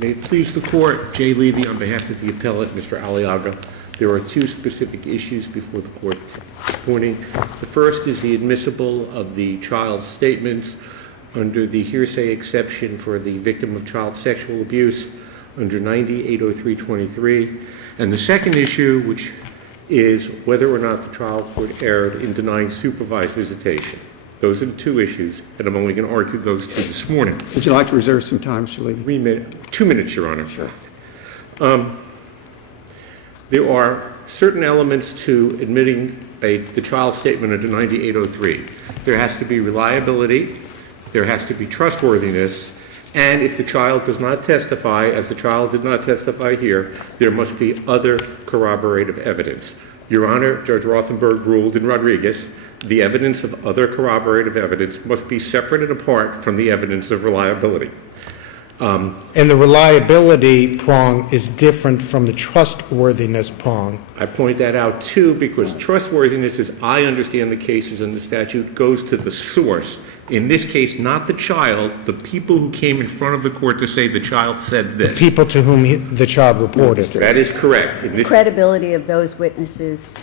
May it please the Court, Jay Levy on behalf of the appellate, Mr. Aliaga. There are two specific issues before the Court this morning. The first is the admissible of the child's statements under the hearsay exception for the victim of child sexual abuse under 90-803-23. And the second issue, which is whether or not the trial court erred in denying supervised visitation. Those are the two issues, and I'm only going to argue those two this morning. Would you like to reserve some time, Mr. Levy? 2 minutes, Your Honor. Sure. There are certain elements to admitting the child statement under 90-803. There has to be reliability, there has to be trustworthiness, and if the child does not testify, as the child did not testify here, there must be other corroborative evidence. Your Honor, Judge Rothenberg ruled in Rodriguez, the evidence of other corroborative evidence must be separate and apart from the evidence of reliability. And the reliability prong is different from the trustworthiness prong. I point that out, too, because trustworthiness, as I understand the cases in the statute, goes to the source. In this case, not the child, the people who came in front of the court to say the child said this. The people to whom the child reported. That is correct. The credibility of those witnesses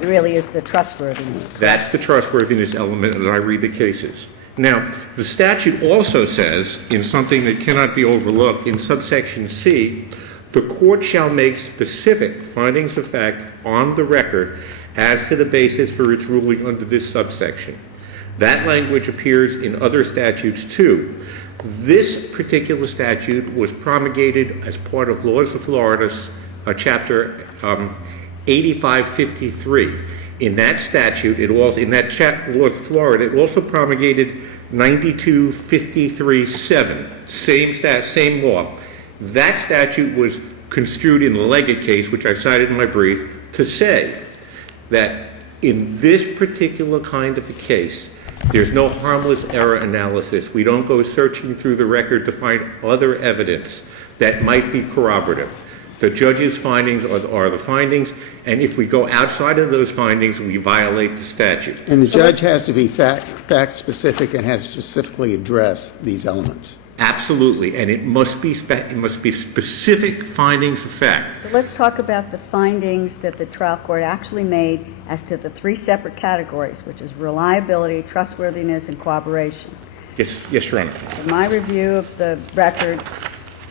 really is the trustworthiness. That's the trustworthiness element as I read the cases. Now, the statute also says, in something that cannot be overlooked, in subsection C, the court shall make specific findings of fact on the record as to the basis for its ruling under this subsection. That language appears in other statutes, too. This particular statute was promulgated as part of Laws of Florida, Chapter 8553. In that statute, Laws of Florida, it also promulgated 9253(7), same law. That statute was construed in the Leggett case, which I cited in my brief, to say that in this particular kind of a case, there's no harmless error analysis. We don't go searching through the record to find other evidence that might be corroborative. The judge's findings are the findings, and if we go outside of those findings, we violate the statute. And the judge has to be fact-specific and has to specifically address these elements. Absolutely, and it must be specific findings of fact. So let's talk about the findings that the trial court actually made as to the three separate categories, which is reliability, trustworthiness, and cooperation. Yes, Your Honor. In my review of the record,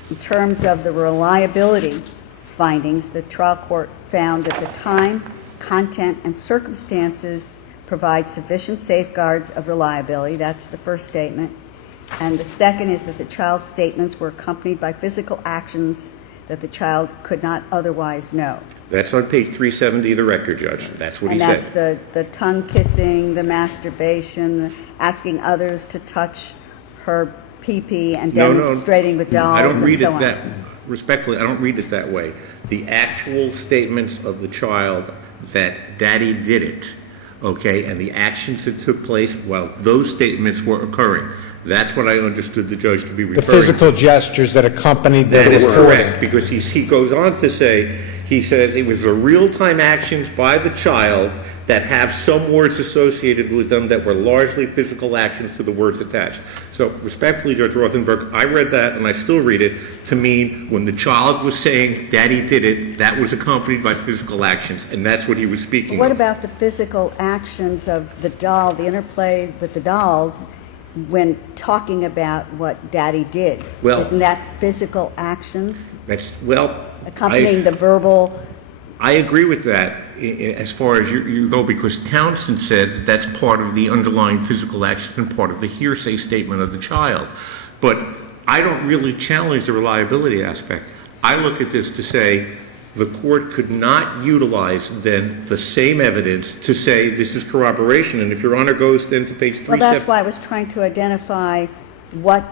in terms of the reliability findings, the trial court found that the time, content, and circumstances provide sufficient safeguards of reliability. That's the first statement. And the second is that the child's statements were accompanied by physical actions that the child could not otherwise know. That's on page 370 of the record, Judge. That's what he said. And that's the tongue kissing, the masturbation, asking others to touch her pee-pee and demonstrating with dolls I don't read and so it that respectfully. I don't read it that way. The actual statements of the child that Daddy did it, okay, and the actions that took place while those statements were occurring. That's what I understood the judge to be referring to. The physical gestures that accompanied that the is recording. correct, because he goes on to say, he says it was the real-time actions by the child that have some words associated with them that were largely physical actions to the words attached. So respectfully, Judge Rothenberg, I read that, and I still read it, to mean when the child was saying Daddy did it, that was accompanied by physical actions, and that's what he was speaking What of. about the physical actions of the doll, the interplay with the dolls, when talking about what Daddy did? Well, isn't that physical actions? I Accompanying the verbal. I agree with that as far as you go, because Townsend said that's part of the underlying physical actions and part of the hearsay statement of the child. But I don't really challenge the reliability aspect. I look at this to say the court could not utilize then the same evidence to say this is corroboration. And if Your Honor goes then to page 370. Well, that's why I was trying to identify what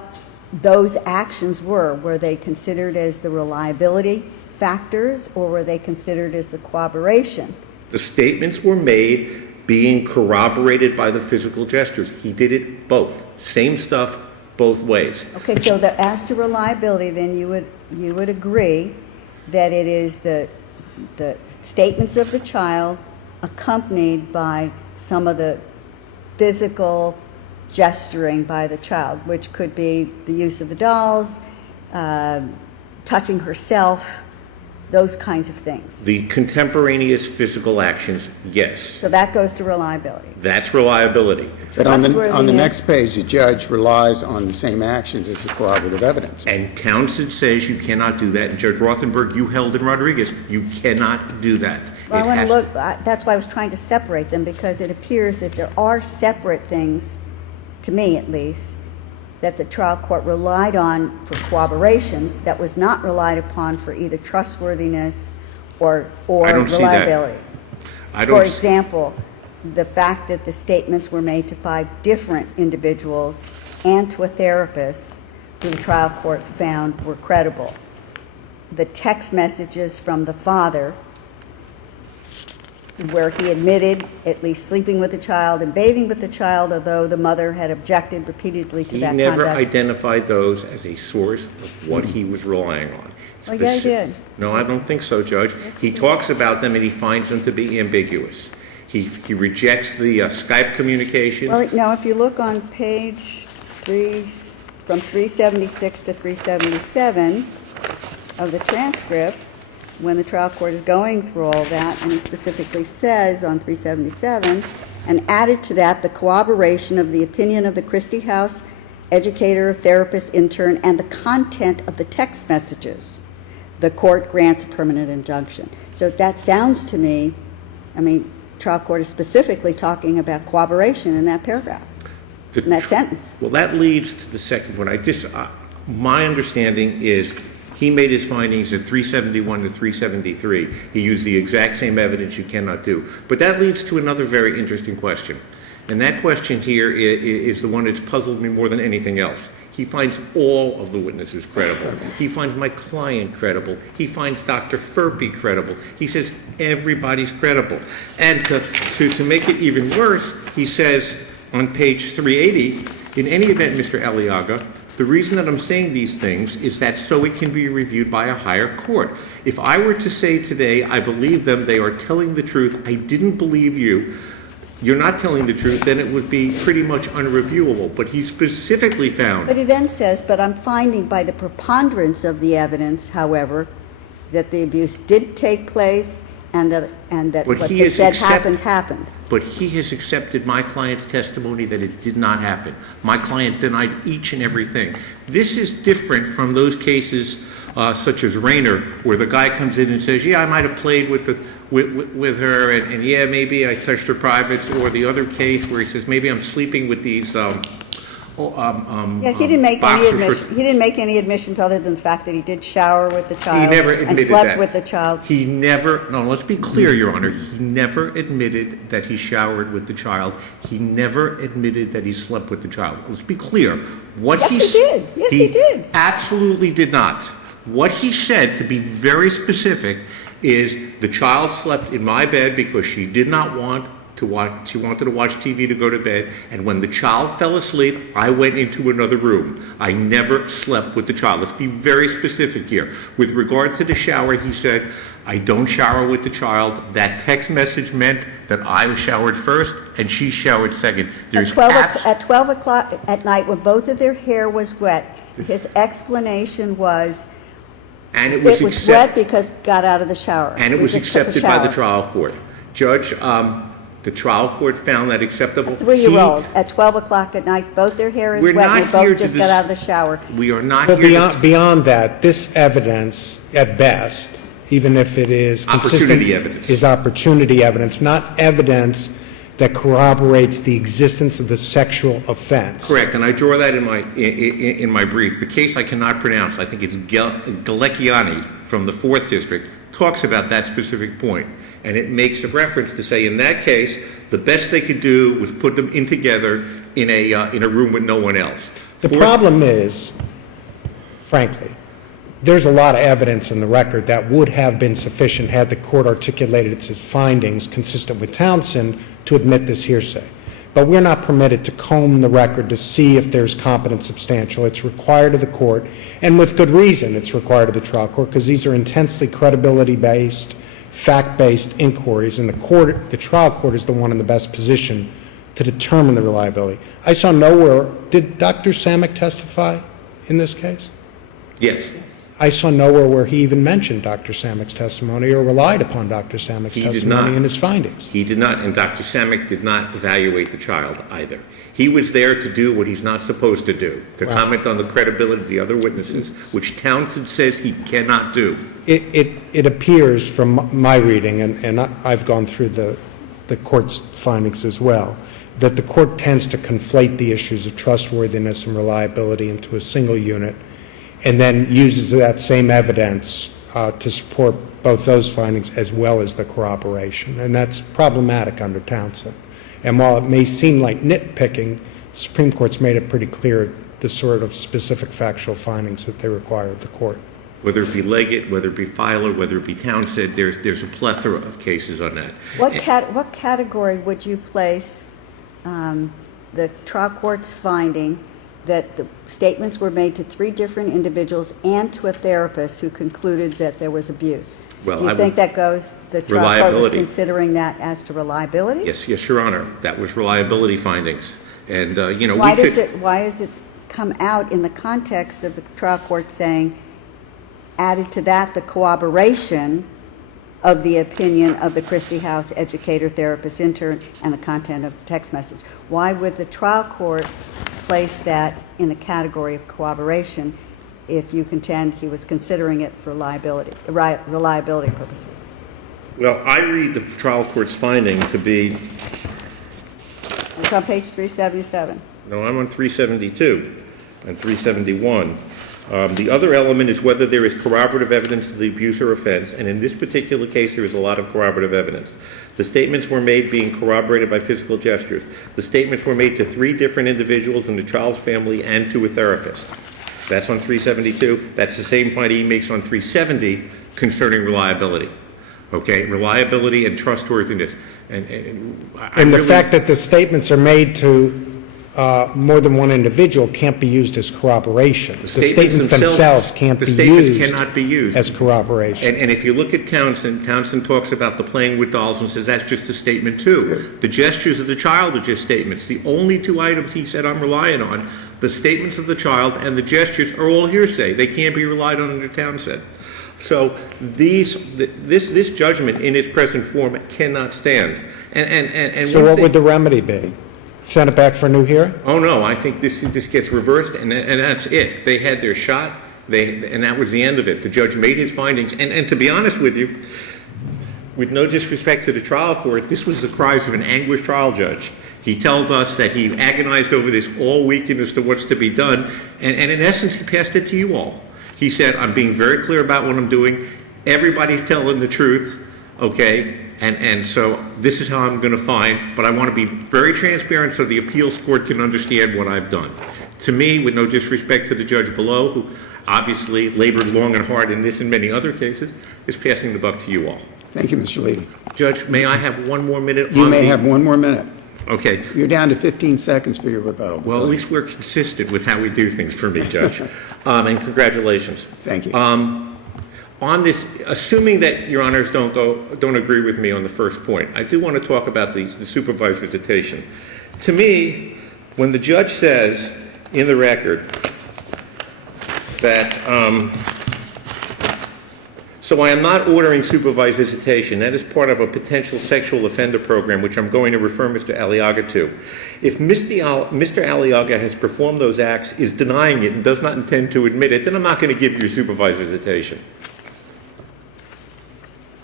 those actions were. Were they considered as the reliability factors, or were they considered as the corroboration? The statements were made being corroborated by the physical gestures. He did it both. Same stuff, both ways. Okay, so as to reliability, then you would agree that it is the statements of the child accompanied by some of the physical gesturing by the child, which could be the use of the dolls, touching herself, those kinds of things. The contemporaneous physical actions, yes. So that goes to reliability. That's reliability. But on the Trustworthiness. next page, the judge relies on the same actions as the corroborative evidence. And Townsend says you cannot do that. And Judge Rothenberg, you held in Rodriguez, you cannot do that. Well, I It want to has- look, that's why I was trying to separate them, because it appears that there are separate things, to me at least, that the trial court relied on for corroboration that was not relied upon for either trustworthiness or I don't see that. reliability. I For don't, example, the fact that the statements were made to 5 different individuals and to a therapist who the trial court found were credible. The text messages from the father, where he admitted at least sleeping with the child and bathing with the child, although the mother had objected repeatedly to he that never conduct. identified those as a source of what he was relying on. Well, yeah, he did. No, I don't think so, Judge. He talks about them and he finds them to be ambiguous. He rejects the Skype communication. Well, no, if you look on page 3, from 376 to 377 of the transcript, when the trial court is going through all that, and he specifically says on 377, and added to that the corroboration of the opinion of the Christie House educator, therapist, intern, and the content of the text messages, the court grants a permanent injunction. So that sounds to me, I mean, trial court is specifically talking about corroboration in that paragraph, in that sentence. Well, that leads to the second one. My understanding is he made his findings at 371 to 373. He used the exact same evidence you cannot do. But that leads to another very interesting question. And that question here is the one that's puzzled me more than anything else. He finds all of the witnesses credible. He finds my client credible. He finds Dr. Furby credible. He says everybody's credible. And to make it even worse, he says on page 380, in any event, Mr. Aliaga, the reason that I'm saying these things is that so it can be reviewed by a higher court. If I were to say today, I believe them, they are telling the truth, I didn't believe you, you're not telling the truth, then it would be pretty much unreviewable. But he specifically found... But he then says, but I'm finding by the preponderance of the evidence, however, that the abuse did take place and that But what he they has said accept- happened. But he has accepted my client's testimony that it did not happen. My client denied each and everything. This is different from those cases such as Rayner, where the guy comes in and says, yeah, I might have played with her, and yeah, maybe I touched her privates, or the other case where he says, maybe I'm sleeping with these Yeah, he didn't make any boxers admissions. He didn't make any admissions other than the fact that he did shower with the child. He never admitted and slept that. with the child. He never, no, let's be clear, Your Honor, he never admitted that he showered with the child. He never admitted that he slept with the child. Let's be clear. What Yes, he did. Yes, he did. Absolutely did not. What he said, to be very specific, is the child slept in my bed because she did not want to watch, she wanted to watch TV to go to bed, and when the child fell asleep, I went into another room. I never slept with the child. Let's be very specific here. With regard to the shower, he said, I don't shower with the child. That text message meant that I showered first and she showered second. At 12 o'clock at night, when both of their hair was wet, his explanation was and it was wet because got out of the shower. And it We was just took a accepted by the shower. trial court. Judge, the trial court found that acceptable. A 3-year-old at 12 o'clock at night, both their hair is We're wet, not and they here both to just got out of the shower. We are not But here to... beyond that, this evidence, at best, even if it is consistent... Opportunity evidence. Is opportunity evidence, not evidence that corroborates the existence of the sexual offense. Correct, and I draw that in my brief. The case I cannot pronounce, I think it's Galecchiani from the 4th District, talks about that specific point. And it makes a reference to say, in that case, the best they could do was put them in together in a room with no one else. The problem is, frankly, there's a lot of evidence in the record that would have been sufficient had the court articulated its findings consistent with Townsend to admit this hearsay. But we're not permitted to comb the record to see if there's competent substantial. It's required of the court, and with good reason it's required of the trial court, because these are intensely credibility-based, fact-based inquiries, and the trial court is the one in the best position to determine the reliability. I saw nowhere, did Dr. Samek testify in this case? Yes. I saw nowhere where he even mentioned Dr. Samek's testimony or relied upon Dr. Samek's He did testimony not. in his findings. He did not, and Dr. Samek did not evaluate the child either. He was there to do what he's not supposed to do, to comment on the credibility of the other witnesses, which Townsend says he cannot do. It appears from my reading, and I've gone through the court's findings as well, that the court tends to conflate the issues of trustworthiness and reliability into a single unit, and then uses that same evidence to support both those findings as well as the corroboration. And that's problematic under Townsend. And while it may seem like nitpicking, the Supreme Court's made it pretty clear the sort of specific factual findings that they require of the court. Whether it be Leggett, whether it be Filer, whether it be Townsend, there's a plethora of cases on that. What category would you place the trial court's finding that the statements were made to 3 different individuals and to a therapist who concluded that there was abuse? Well, Do you think that goes, the trial court was reliability. considering that as to reliability? Yes, Your Honor, that was reliability findings. And, Why does it come out in the context of the trial court saying, added to that, the corroboration of the opinion of the Christie House educator, therapist, intern, and the content of the text message? Why would the trial court place that in the category of corroboration if you contend he was considering it for reliability purposes? Well, I read the trial court's finding to be, It's on page 377. no, I'm on 372 and 371. The other element is whether there is corroborative evidence of the abuse or offense, and in this particular case, there is a lot of corroborative evidence. The statements were made being corroborated by physical gestures. The statements were made to 3 different individuals in the child's family and to a therapist. That's on 372. That's the same finding he makes on 370 concerning reliability. Okay, reliability and trustworthiness. And And the fact that the statements are made to more than one individual can't be used as corroboration. The statements themselves can't be used. The statements cannot be used as corroboration. And if you look at Townsend talks about the playing with dolls and says that's just a statement too. The gestures of the child are just statements. The only 2 items he said I'm relying on, the statements of the child and the gestures, are all hearsay. They can't be relied on under Townsend. So this judgment in its present form cannot stand. And So what would the remedy be? Send it back for a new hearing? Oh, no, I think this gets reversed, and that's it. They had their shot, and that was the end of it. The judge made his findings, and to be honest with you, with no disrespect to the trial court, this was the cries of an anguished trial judge. He told us that he agonized over this all weekend as to what's to be done, and in essence, he passed it to you all. He said, I'm being very clear about what I'm doing. Everybody's telling the truth, okay? And so this is how I'm going to find, but I want to be very transparent so the appeals court can understand what I've done. To me, with no disrespect to the judge below, who obviously labored long and hard in this and many other cases, is passing the buck to you all. Thank you, Mr. Levy. Judge, may I have 1 more minute? You may have 1 more minute. Okay. You're down to 15 seconds for your rebuttal. Well, at least we're consistent with how we do things for me, Judge. And congratulations. Thank you. On this, assuming that Your Honors don't agree with me on the first point, I do want to talk about the supervised visitation. To me, when the judge says in the record that, so I am not ordering supervised visitation. That is part of a potential sexual offender program, which I'm going to refer Mr. Aliaga to. If Mr. Aliaga has performed those acts, is denying it, and does not intend to admit it, then I'm not going to give you supervised visitation.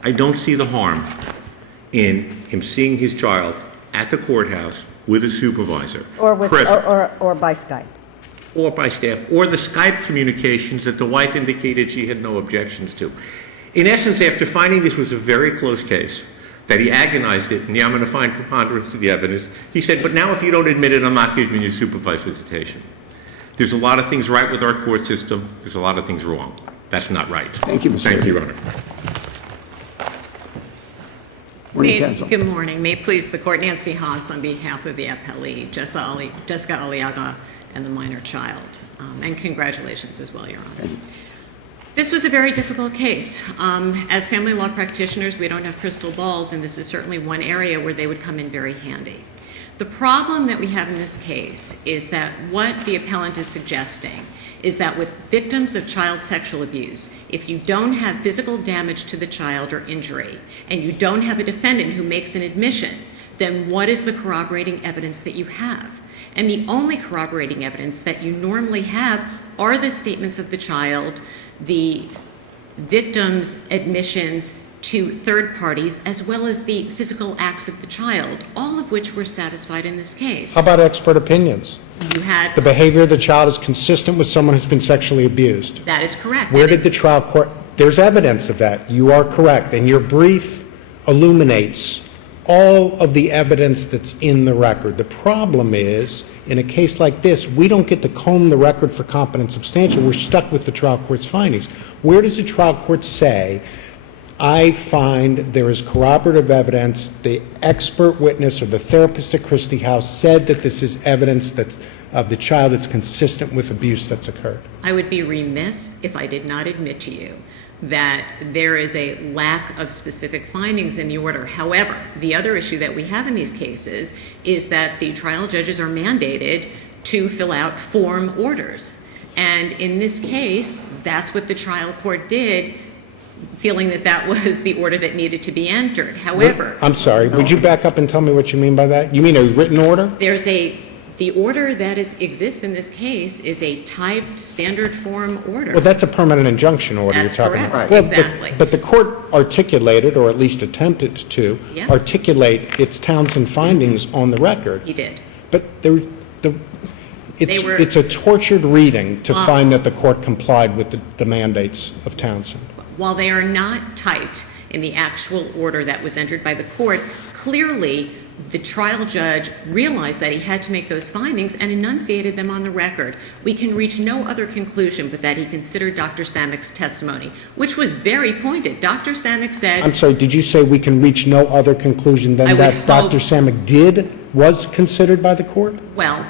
I don't see the harm in him seeing his child at the courthouse with a supervisor. Or by Skype. Or by staff, or the Skype communications that the wife indicated she had no objections to. In essence, after finding this was a very close case, that he agonized it, and yeah, I'm going to find preponderance of the evidence, he said, but now if you don't admit it, I'm not giving you supervised visitation. There's a lot of things right with our court system. There's a lot of things wrong. That's not right. Thank you, Mr. Thank you, Your Levy. Honor. Counsel. Good morning. May it please the Court, Nancy Haas on behalf of the Appellee, Jessica Aliaga, and the minor child. And congratulations as well, Your Honor. This was a very difficult case. As family law practitioners, we don't have crystal balls, and this is certainly one area where they would come in very handy. The problem that we have in this case is that what the appellant is suggesting is that with victims of child sexual abuse, if you don't have physical damage to the child or injury, and you don't have a defendant who makes an admission, then what is the corroborating evidence that you have? And the only corroborating evidence that you normally have are the statements of the child, the victim's admissions to third parties, as well as the physical acts of the child, all of which were satisfied in this case. How about expert opinions? You had, The behavior of the child is consistent with someone who's been sexually abused. that is correct. Where And did the trial court, there's evidence of that. You are correct. And your brief illuminates all of the evidence that's in the record. The problem is, in a case like this, we don't get to comb the record for competent substantial. We're stuck with the trial court's findings. Where does the trial court say, I find there is corroborative evidence, the expert witness or the therapist at Christie House said that this is evidence that's, of the child that's consistent with abuse that's occurred? I would be remiss if I did not admit to you that there is a lack of specific findings in the order. However, the other issue that we have in these cases is that the trial judges are mandated to fill out form orders. And in this case, that's what the trial court did, feeling that that was the order that needed to be entered. However, I'm sorry, would you back up and tell me what you mean by that? You mean a written order? the order that exists in this case is a typed standard form order. Well, that's a permanent injunction order you're That's talking correct. about. Right. Exactly. But the court articulated, or at least attempted to, Yes. articulate its Townsend findings on the record. He did. But They were- it's a tortured reading to find that the court complied with the mandates of Townsend. While they are not typed in the actual order that was entered by the court, clearly the trial judge realized that he had to make those findings and enunciated them on the record. We can reach no other conclusion but that he considered Dr. Samick's testimony, which was very pointed. Dr. Samick said, I'm sorry, did you say we can reach no other conclusion I than would that hope- Dr. Samick was considered by the court? well,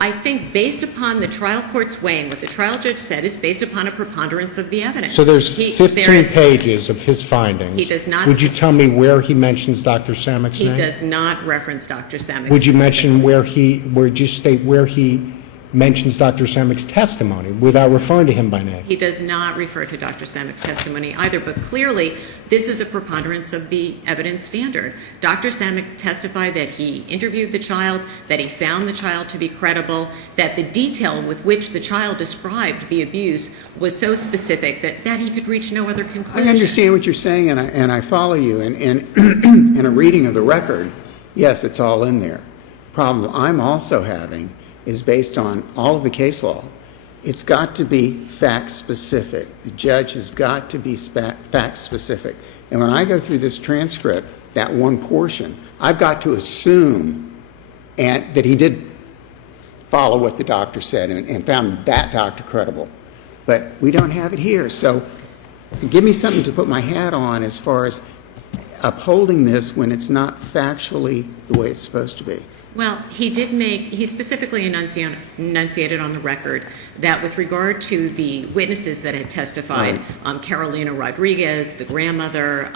I think based upon the trial court's weighing, what the trial judge said is based upon a preponderance of the evidence. So there's There 15 is- pages of his findings. He does not Would you tell me where he mentions Dr. Samick's He name? does not reference Dr. Samick's. Would you specific- mention would you state where he mentions Dr. Samick's testimony without referring to him by name? He does not refer to Dr. Samick's testimony either, but clearly this is a preponderance of the evidence standard. Dr. Samick testified that he interviewed the child, that he found the child to be credible, that the detail with which the child described the abuse was so specific that he could reach no other conclusion. I understand what you're saying, and I follow you. And in a reading of the record, yes, it's all in there. Problem I'm also having is based on all of the case law. It's got to be fact-specific. The judge has got to be fact-specific. And when I go through this transcript, that one portion, I've got to assume that he did follow what the doctor said and found that doctor credible. But we don't have it here. So give me something to put my hat on as far as upholding this when it's not factually the way it's supposed to be. Well, he specifically enunciated on the record that with regard to the witnesses that had testified, Carolina Rodriguez, the grandmother,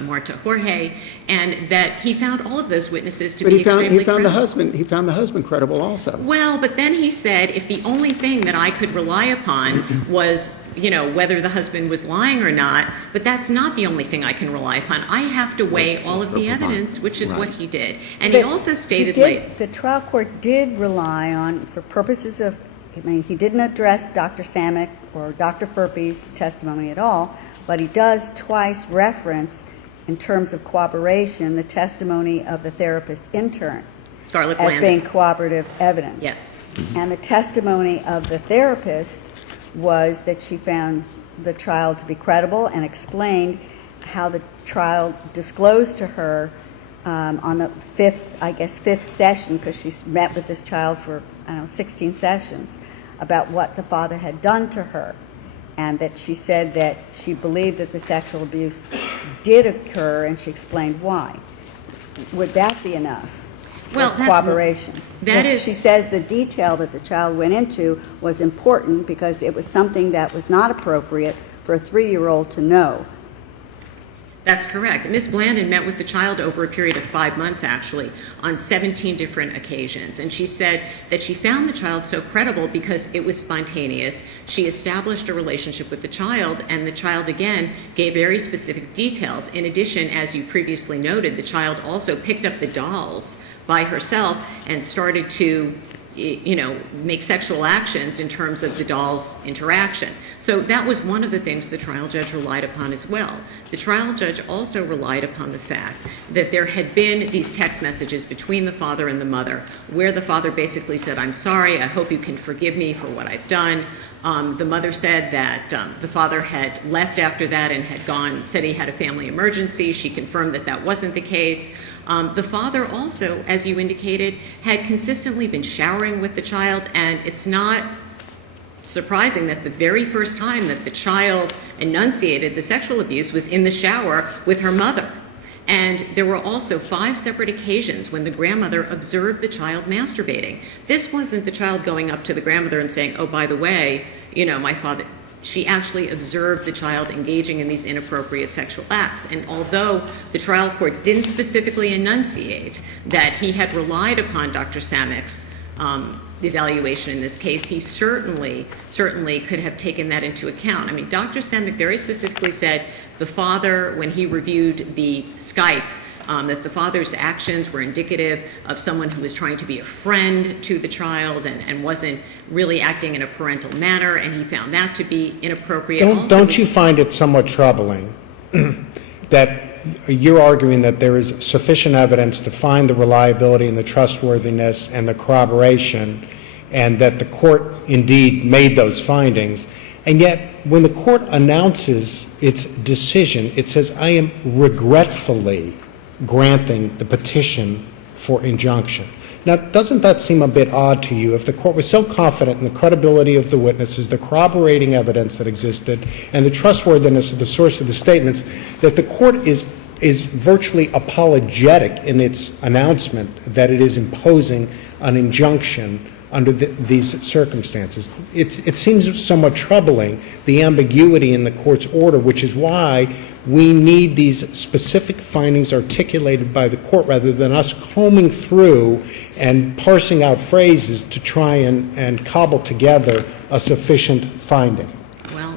Marta Jorge, and that he found all of those witnesses to be extremely credible. He found the husband credible also. Well, but then he said, if the only thing that I could rely upon was, whether the husband was lying or not, but that's not the only thing I can rely upon. I have to weigh all of the evidence, which is what he did. And he also stated The trial court did rely on, for purposes of, he didn't address Dr. Samick or Dr. Furpy's testimony at all, but he does twice reference, in terms of corroboration, the testimony of the therapist intern Scarlett as Blandon. being corroborative evidence. Yes. And the testimony of the therapist was that she found the child to be credible and explained how the child disclosed to her on the fifth session, because she met with this child for, 16 sessions, about what the father had done to her. And that she said that she believed that the sexual abuse did occur, and she explained why. Would that be enough for Well, cooperation? that Yes, is- she says the detail that the child went into was important because it was something that was not appropriate for a 3-year-old to know. That's correct. Ms. Blandon met with the child over a period of 5 months, actually, on 17 different occasions. And she said that she found the child so credible because it was spontaneous. She established a relationship with the child, and the child, again, gave very specific details. In addition, as you previously noted, the child also picked up the dolls by herself and started to make sexual actions in terms of the doll's interaction. So that was one of the things the trial judge relied upon as well. The trial judge also relied upon the fact that there had been these text messages between the father and the mother, where the father basically said, "I'm sorry, I hope you can forgive me for what I've done." The mother said that the father had left after that and had said he had a family emergency. She confirmed that that wasn't the case. The father also, as you indicated, had consistently been showering with the child, and it's not surprising that the very first time that the child enunciated the sexual abuse was in the shower with her mother. And there were also 5 separate occasions when the grandmother observed the child masturbating. This wasn't the child going up to the grandmother and saying, "Oh, by the way, my father..." She actually observed the child engaging in these inappropriate sexual acts. And although the trial court didn't specifically enunciate that he had relied upon Dr. Samek's evaluation in this case, he certainly could have taken that into account. I mean, Dr. Samek very specifically said the father, when he reviewed the Skype, that the father's actions were indicative of someone who was trying to be a friend to the child and wasn't really acting in a parental manner, and he found that to be inappropriate. Don't you find it somewhat troubling that you're arguing that there is sufficient evidence to find the reliability and the trustworthiness and the corroboration, and that the court indeed made those findings, and yet when the court announces its decision, it says, "I am regretfully granting the petition for injunction"? Now, doesn't that seem a bit odd to you if the court was so confident in the credibility of the witnesses, the corroborating evidence that existed, and the trustworthiness of the source of the statements, that the court is virtually apologetic in its announcement that it is imposing an injunction under these circumstances? It seems somewhat troubling, the ambiguity in the court's order, which is why we need these specific findings articulated by the court rather than us combing through and parsing out phrases to try and cobble together a sufficient finding. Well,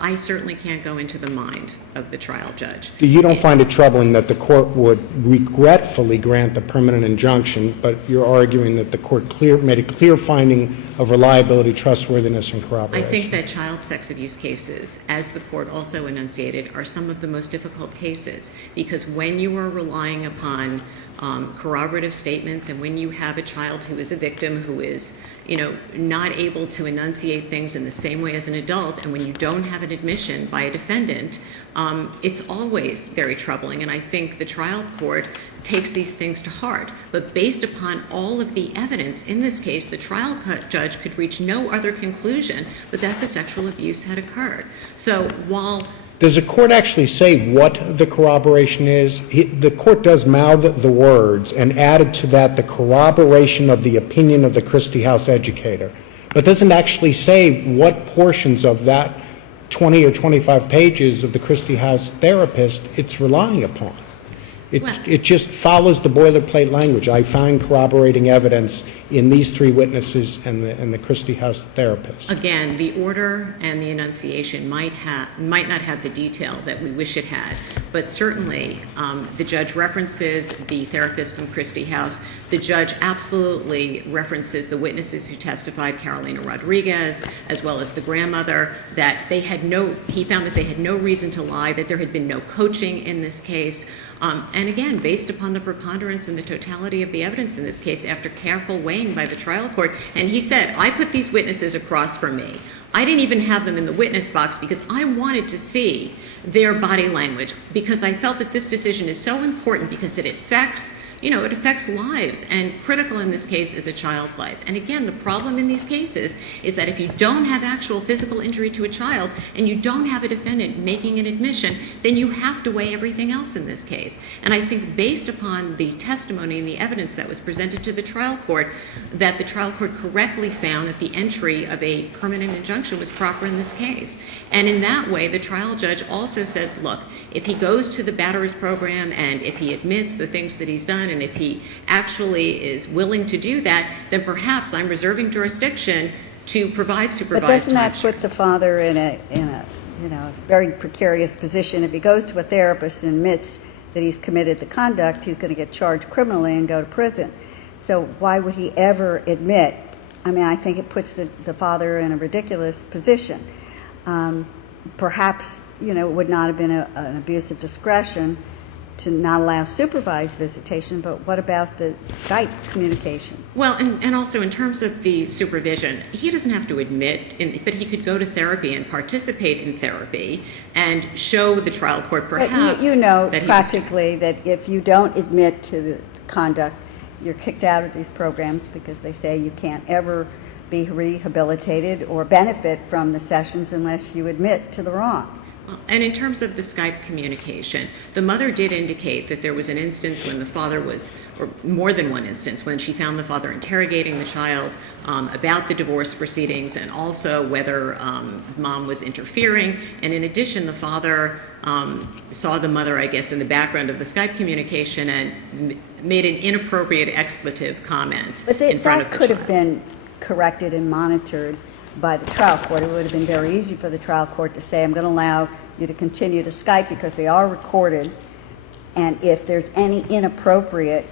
I certainly can't go into the mind of the trial judge. You don't find it troubling that the court would regretfully grant the permanent injunction, but you're arguing that the court made a clear finding of reliability, trustworthiness, and corroboration? I think that child sex abuse cases, as the court also enunciated, are some of the most difficult cases, because when you are relying upon corroborative statements, and when you have a child who is a victim who is not able to enunciate things in the same way as an adult, and when you don't have an admission by a defendant, it's always very troubling. And I think the trial court takes these things to heart. But based upon all of the evidence in this case, the trial judge could reach no other conclusion but that the sexual abuse had occurred. So while... Does the court actually say what the corroboration is? The court does mouth the words and added to that the corroboration of the opinion of the Christie House educator, but doesn't actually say what portions of that 20 or 25 pages of the Christie House therapist it's relying upon. It just follows the boilerplate language. I find corroborating evidence in these 3 witnesses and the Christie House therapist. Again, the order and the enunciation might not have the detail that we wish it had, but certainly the judge references the therapist from Christie House. The judge absolutely references the witnesses who testified, Carolina Rodriguez, as well as the grandmother, that he found that they had no reason to lie, that there had been no coaching in this case. And again, based upon the preponderance and the totality of the evidence in this case, after careful weighing by the trial court, and he said, I put these witnesses across from me. I didn't even have them in the witness box because I wanted to see their body language, because I felt that this decision is so important because it affects it affects lives, and critical in this case is a child's life. And again, the problem in these cases is that if you don't have actual physical injury to a child and you don't have a defendant making an admission, then you have to weigh everything else in this case. And I think based upon the testimony and the evidence that was presented to the trial court, that the trial court correctly found that the entry of a permanent injunction was proper in this case. And in that way, the trial judge also said, look, if he goes to the batterers program and if he admits the things that he's done and if he actually is willing to do that, then perhaps I'm reserving jurisdiction to provide supervised But doesn't that time. put the father in a very precarious position? If he goes to a therapist and admits that he's committed the conduct, he's going to get charged criminally and go to prison. So why would he ever admit? I mean, I think it puts the father in a ridiculous position. Perhaps, it would not have been an abuse of discretion to not allow supervised visitation, but what about the Skype communications? Well, and also in terms of the supervision, he doesn't have to admit, but he could go to therapy and participate in therapy and show the trial court perhaps But you know that he was practically that if you don't admit to the conduct, you're kicked out of these programs because they say you can't ever be rehabilitated or benefit from the sessions unless you admit to the wrong. Well, and in terms of the Skype communication, the mother did indicate that there was an instance when the father was, or more than one instance, when she found the father interrogating the child about the divorce proceedings and also whether mom was interfering. And in addition, the father saw the mother, I guess, in the background of the Skype communication and made an inappropriate expletive comment in front of the child. That could have been corrected and monitored by the trial court. It would have been very easy for the trial court to say, I'm going to allow you to continue to Skype because they are recorded, and if there's any inappropriate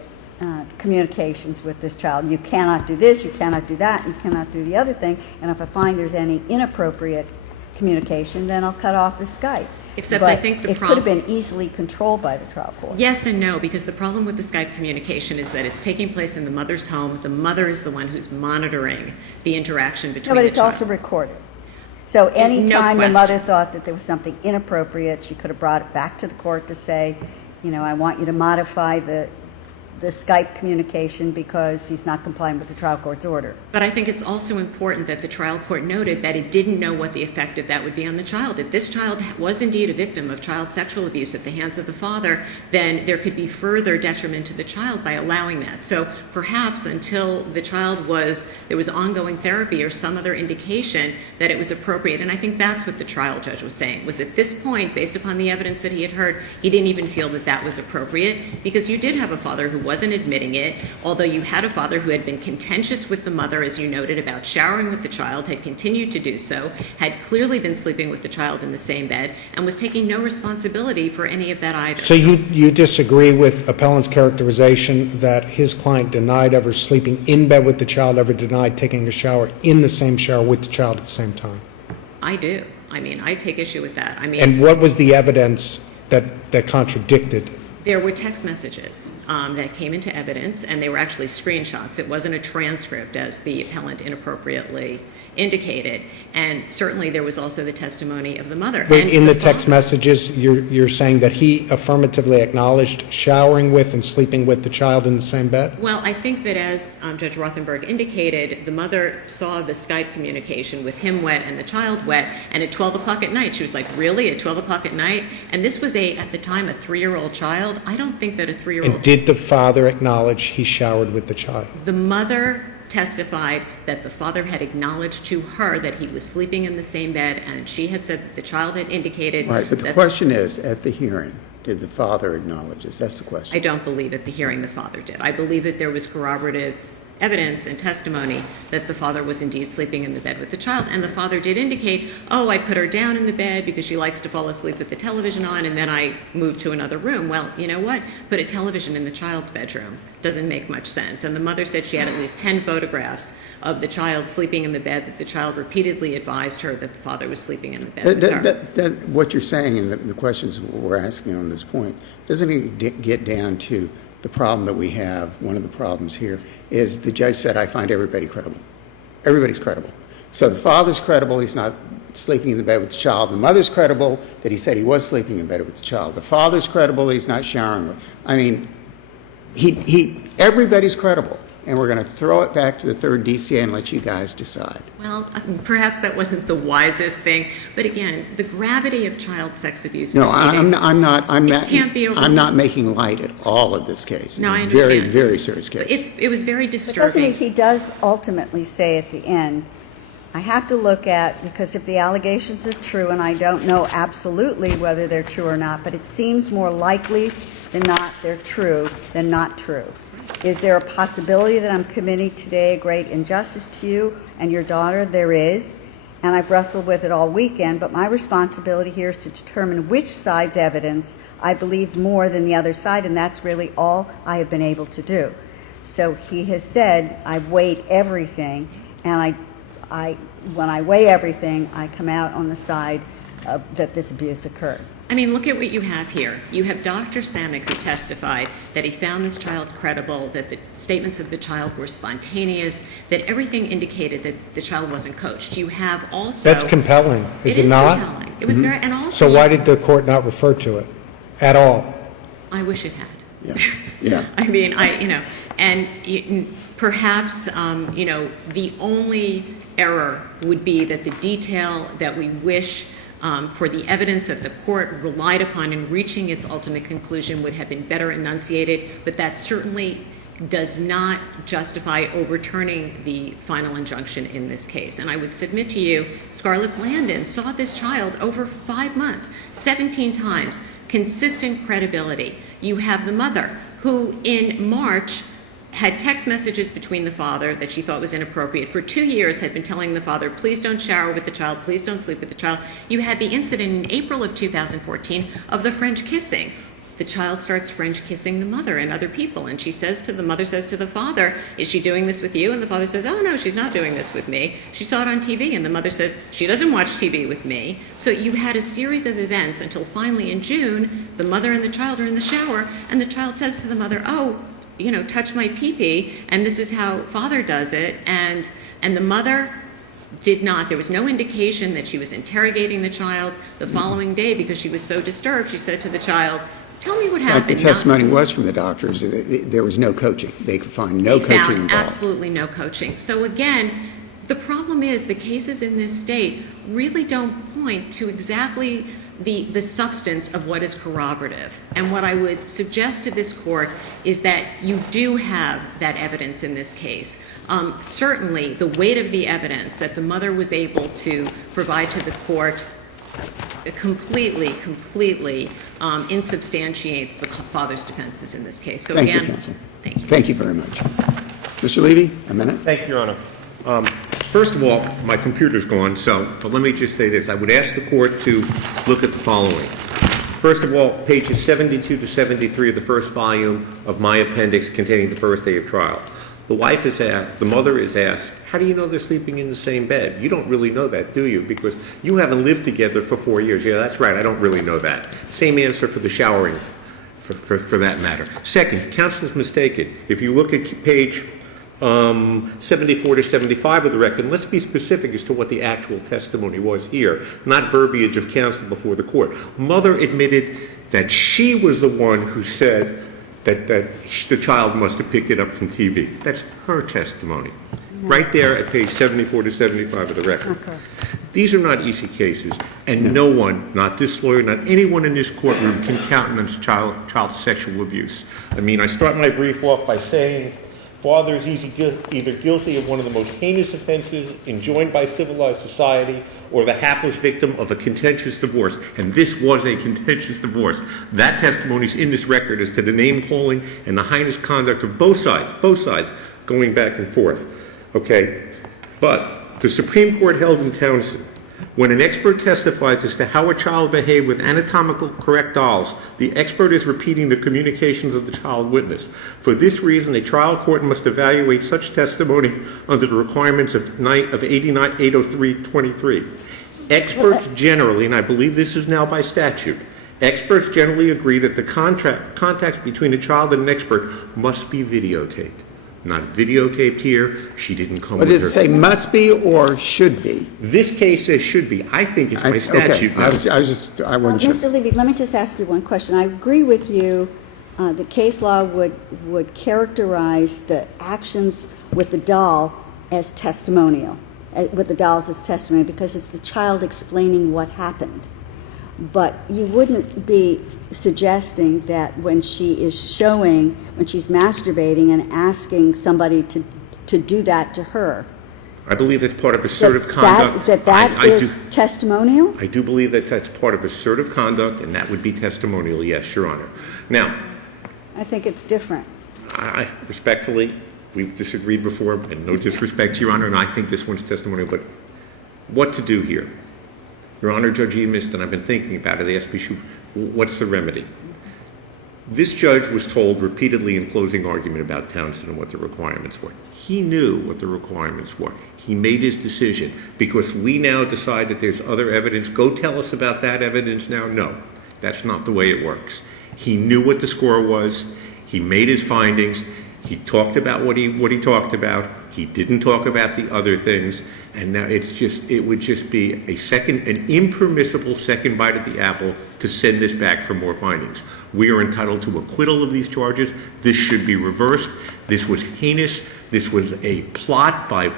communications with this child, you cannot do this, you cannot do that, you cannot do the other thing, and if I find there's any inappropriate communication, then I'll cut off the Skype. Except But I think the it could have been easily controlled by the trial court. Yes and no, because the problem with the Skype communication is that it's taking place in the mother's home. The mother is the one who's monitoring the interaction between No, but the it's child. also recorded. So any No time the question. mother thought that there was something inappropriate, she could have brought it back to the court to say, I want you to modify the Skype communication because he's not complying with the trial court's order. But I think it's also important that the trial court noted that it didn't know what the effect of that would be on the child. If this child was indeed a victim of child sexual abuse at the hands of the father, then there could be further detriment to the child by allowing that. So perhaps until the child there was ongoing therapy or some other indication that it was appropriate, and I think that's what the trial judge was saying, was at this point, based upon the evidence that he had heard, he didn't even feel that that was appropriate, because you did have a father who wasn't admitting it, although you had a father who had been contentious with the mother, as you noted, about showering with the child, had continued to do so, had clearly been sleeping with the child in the same bed, and was taking no responsibility for any of that either. So you disagree with appellant's characterization that his client denied ever sleeping in bed with the child, ever denied taking a shower in the same shower with the child at the same time? I do. I take issue with that. And what was the evidence that contradicted? There were text messages that came into evidence, and they were actually screenshots. It wasn't a transcript, as the appellant inappropriately indicated. And certainly there was also the testimony of the mother. Wait, And in the father. text messages, you're saying that he affirmatively acknowledged showering with and sleeping with the child in the same bed? Well, I think that as Judge Rothenberg indicated, the mother saw the Skype communication with him wet and the child wet, and at 12 o'clock at night, she was like, really, at 12 o'clock at night? And this was, at the time, a 3-year-old child. I don't think that a 3-year-old... And did the father acknowledge he showered with the child? The mother testified that the father had acknowledged to her that he was sleeping in the same bed, and she had said that the child had indicated... Right, but the question is, at the hearing, did the father acknowledge this? That's the question. I don't believe at the hearing the father did. I believe that there was corroborative evidence and testimony that the father was indeed sleeping in the bed with the child, and the father did indicate, I put her down in the bed because she likes to fall asleep with the television on, and then I moved to another room. Well, you know what? Put a television in the child's bedroom. Doesn't make much sense. And the mother said she had at least 10 photographs of the child sleeping in the bed, that the child repeatedly advised her that the father was sleeping in the bed with her. What you're saying and the questions we're asking on this point doesn't even get down to the problem that we have. One of the problems here is the judge said, I find everybody credible. Everybody's credible. So the father's credible, he's not sleeping in the bed with the child. The mother's credible that he said he was sleeping in bed with the child. The father's credible, he's not showering with. everybody's credible, and we're going to throw it back to the third DCA and let you guys decide. Well, perhaps that wasn't the wisest thing, but again, the gravity of child sex abuse No, proceedings. it can't be I'm not overlooked. making light at all of this case. No, I It's a very, understand. very serious case. It was very But doesn't disturbing. he does ultimately say at the end, I have to look at, because if the allegations are true, and I don't know absolutely whether they're true or not, but it seems more likely than not they're true than not true. Is there a possibility that I'm committing today a great injustice to you and your daughter? There is, and I've wrestled with it all weekend, but my responsibility here is to determine which side's evidence I believe more than the other side, and that's really all I have been able to do. So he has said, I've weighed everything, and when I weigh everything, I come out on the side that this abuse occurred. I mean, look at what you have here. You have Dr. Samick who testified that he found this child credible, that the statements of the child were spontaneous, that everything indicated that the child wasn't coached. You have also... That's compelling, is it not? compelling. It was very, and also... So why did the court not refer to it at all? I wish it had. Yeah. I mean, perhaps, the only error would be that the detail that we wish for the evidence that the court relied upon in reaching its ultimate conclusion would have been better enunciated, but that certainly does not justify overturning the final injunction in this case. And I would submit to you, Scarlett Blandon saw this child over 5 months, 17 times, consistent credibility. You have the mother, who in March had text messages between the father that she thought was inappropriate. For 2 years had been telling the father, please don't shower with the child, please don't sleep with the child. You had the incident in April of 2014 of the French kissing. The child starts French kissing the mother and other people, and the mother says to the father, is she doing this with you? And the father says, oh no, she's not doing this with me. She saw it on TV, and the mother says, she doesn't watch TV with me. So you had a series of events until finally in June, the mother and the child are in the shower, and the child says to the mother, oh, touch my pee-pee, and this is how father does it, and the mother did not. There was no indication that she was interrogating the child. The following day, because she was so disturbed, she said to the child, tell me what happened. The testimony was from the doctors. There was no coaching. They could find no They coaching found involved. absolutely no coaching. So again, the problem is the cases in this state really don't point to exactly the substance of what is corroborative. And what I would suggest to this court is that you do have that evidence in this case. Certainly, the weight of the evidence that the mother was able to provide to the court completely insubstantiates the father's defenses in this case. So Thank you, again, counsel. thank you. Thank you very much. Mr. Levy, a minute. Thank you, Your Honor. First of all, my computer's gone, but let me just say this. I would ask the court to look at the following. First of all, pages 72 to 73 of the first volume of my appendix containing the first day of trial. The wife is asked, the mother is asked, how do you know they're sleeping in the same bed? You don't really know that, do you? Because you haven't lived together for 4 years. Yeah, that's right, I don't really know that. Same answer for the showering, for that matter. Second, counsel's mistaken. If you look at page 74 to 75 of the record, let's be specific as to what the actual testimony was here, not verbiage of counsel before the court. Mother admitted that she was the one who said that the child must have picked it up from TV. That's her testimony. Right there at page 74 to 75 of the record. Okay. These are not easy cases, and no one, not this lawyer, not anyone in this courtroom can countenance child sexual abuse. I mean, I start my brief off by saying, father is either guilty of one of the most heinous offenses enjoined by civilized society or the hapless victim of a contentious divorce. And this was a contentious divorce. That testimony is in this record as to the name-calling and the heinous conduct of both sides going back and forth. Okay? But the Supreme Court held in Townsend, when an expert testifies as to how a child behaved with anatomically correct dolls, the expert is repeating the communications of the child witness. For this reason, a trial court must evaluate such testimony under the requirements of 803.23. Experts generally, and I believe this is now by statute, experts generally agree that the contact between a child and an expert must be videotaped. Not videotaped here. She didn't come But with does her. it say must be or should be? This case says should be. I think it's by statute. Okay, I wasn't sure. Mr. Levy, let me just ask you one question. I agree with you the case law would characterize the actions with the doll as testimonial, with the dolls as testimony, because it's the child explaining what happened. But you wouldn't be suggesting that when she is showing, when she's masturbating and asking somebody to do that to her, I believe that's part of assertive conduct. That is testimonial? I do believe that that's part of assertive conduct, and that would be testimonial, yes, Your Honor. Now, I think it's different. I respectfully, we've disagreed before, and no disrespect to Your Honor, and I think this one's testimonial, but what to do here? Your Honor, Judge Eames, and I've been thinking about it, they asked me, what's the remedy? This judge was told repeatedly in closing argument about Townsend and what the requirements were. He knew what the requirements were. He made his decision. Because we now decide that there's other evidence, go tell us about that evidence now. No, that's not the way it works. He knew what the score was. He made his findings. He talked about what he talked about. He didn't talk about the other things. And now it would just be an impermissible second bite at the apple to send this back for more findings. We are entitled to acquittal of these charges. This should be reversed. This was heinous. This was a plot by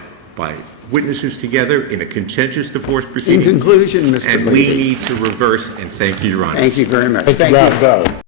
witnesses together in a contentious divorce proceeding. In conclusion, Mr. And Levy. we need to reverse, and thank you, Your Honor. Thank you very much. Thank you, Thank you Ralph. both.